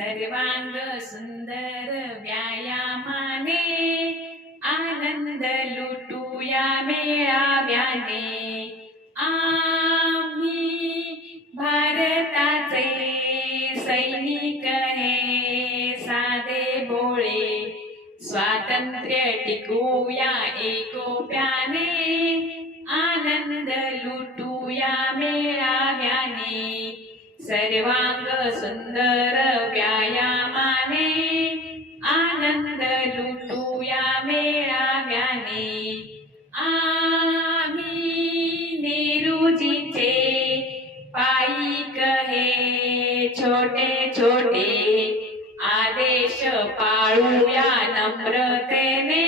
सर्वांग सुंदर व्यायामाने आनंद लुटूया मेळाव्याने. आम्ही भारताचे सैनिक हे साधे भोळे स्वातंत्र्य टिकूया एकोप्याने आनंद लुटू सर्वांग सुंदर व्यायामाने आनंद लुटूया मेळाव्याने आम्ही नेहरूजीचे पायीक हे छोटे छोटे आदेश पाळूया नम्रतेने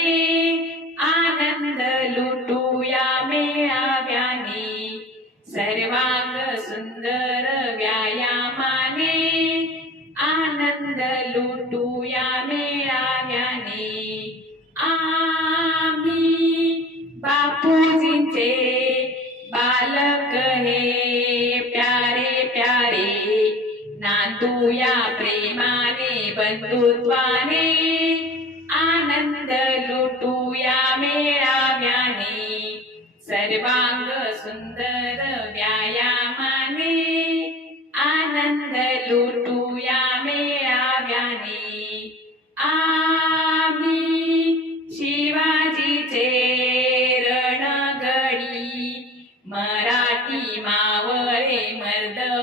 आनंद लुटूया मेळाव्याने सर्वांग सुंदर लुटूया लुटूया मेळाव्याने आम्ही बापूजींचे बालक हे. प्यारे प्यारे नांदूया प्रेमाने बंधुत्वाने आनंद लुटूया मेळाव्याने. सर्वांग सुंदर मराठी मावळे मर्द